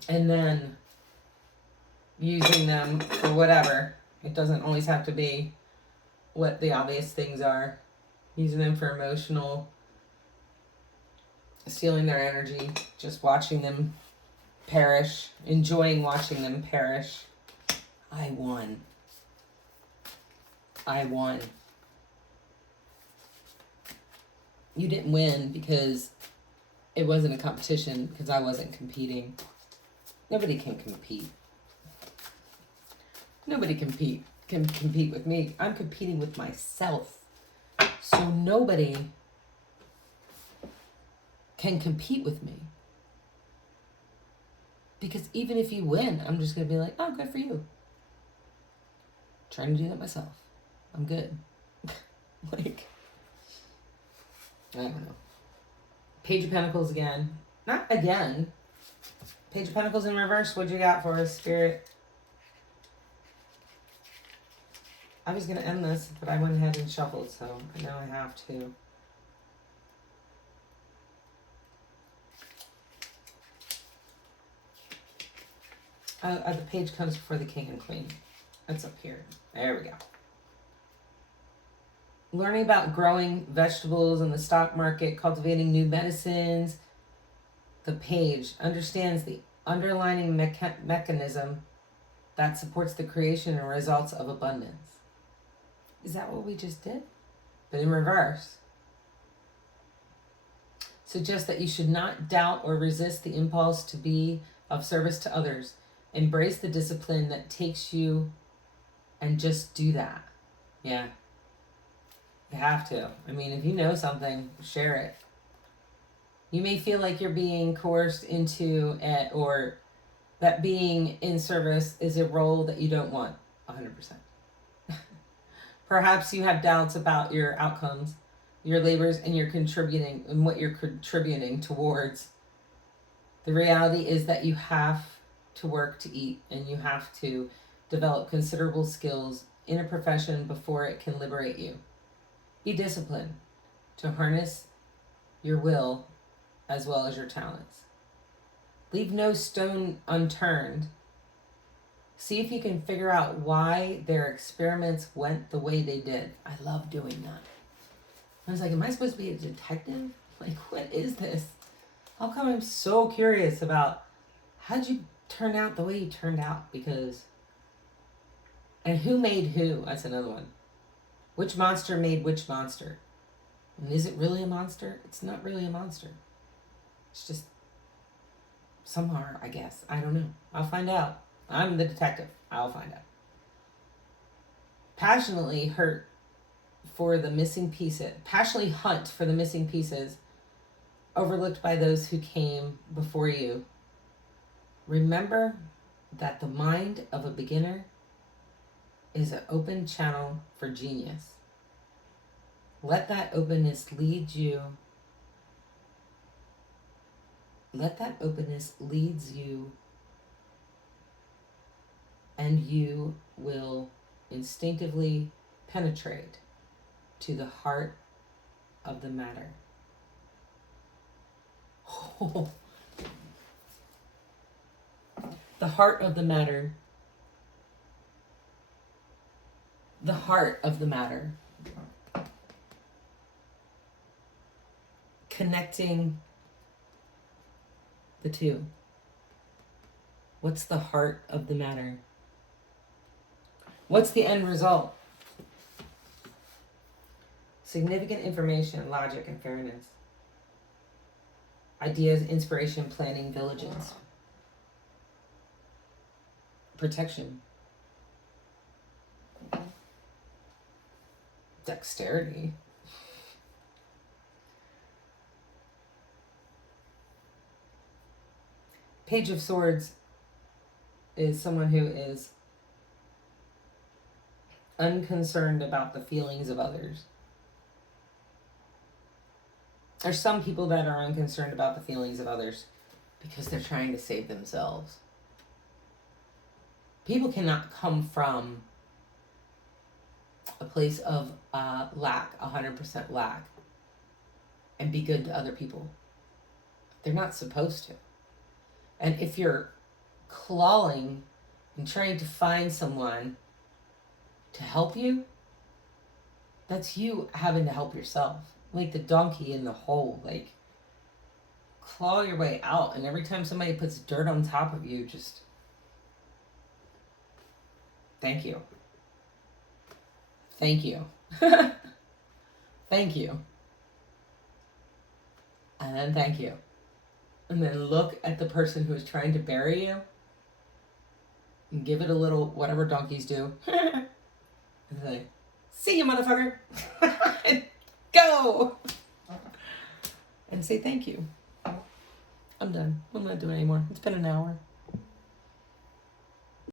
And then using them for whatever. It doesn't always have to be what the obvious things are, using them for emotional, stealing their energy, just watching them perish, enjoying watching them perish. I won. You didn't win because it wasn't a competition, because I wasn't competing. Nobody can compete. Nobody can compete with me. I'm competing with myself. So nobody can compete with me. Because even if you win, I'm just going to be like, oh, good for you. Trying to do that myself. I'm good. Like, I don't know. Page of Pentacles again. Not again. Page of Pentacles in reverse. What you got for us, Spirit? I was going to end this, but I went ahead and shuffled, so now I have to. The page comes before the King and Queen. That's up here. There we go. Learning about growing vegetables in the stock market, cultivating new medicines. The page understands the underlying mechanism that supports the creation and results of abundance. Is that what we just did? But in reverse. Suggests that you should not doubt or resist the impulse to be of service to others. Embrace the discipline that takes you and just do that. Yeah. You have to. I mean, if you know something, share it. You may feel like you're being coerced into it, or that being in service is a role that you don't want 100%. Perhaps you have doubts about your outcomes, your labors, and what you're contributing towards. The reality is that you have to work to eat, and you have to develop considerable skills in a profession before it can liberate you. Be disciplined to harness your will as well as your talents. Leave no stone unturned. See if you can figure out why their experiments went the way they did. I love doing that. I was like, am I supposed to be a detective? Like, what is this? How come I'm so curious about how'd you turn out the way you turned out? And who made who? That's another one. Which monster made which monster? And is it really a monster? It's not really a monster. It's just somehow, I guess. I don't know. I'll find out. I'm the detective. I'll find out. Passionately hunt for the missing pieces overlooked by those who came before you. Remember that the mind of a beginner is an open channel for genius. Let that openness lead you. And you will instinctively penetrate to the heart of the matter. Oh. The heart of the matter. The heart of the matter. Connecting the two. What's the heart of the matter? What's the end result? Significant information, logic, and fairness. Ideas, inspiration, planning, diligence. Protection. Dexterity. Page of Swords is someone who is unconcerned about the feelings of others. There's some people that are unconcerned about the feelings of others because they're trying to save themselves. People cannot come from a place of lack, 100% lack, and be good to other people. They're not supposed to. And if you're clawing and trying to find someone to help you, That's you having to help yourself. Like the donkey in the hole. Like, claw your way out. And every time somebody puts dirt on top of you, just thank you. Thank you. Thank you. And then thank you. And then look at the person who is trying to bury you and give it a little whatever donkeys do. And say, see you, motherfucker. And go. And say thank you. I'm done. I'm not doing it anymore. It's been an hour.